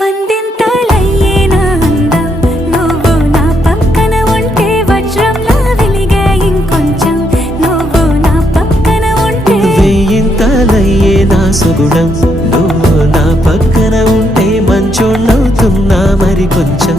వందింతలయ్యేనా అందం నువ్వు నా పక్కన ఉంటే వజ్రంలా వెలిగే ఇంకొంచెం నువ్వు నా పక్కన ఉంటే వెయ్యింతలయ్యేనా సుగుణం నువ్వు నా పక్కన ఉంటే మంచోణ్ణవుతున్నా మరి కొంచెం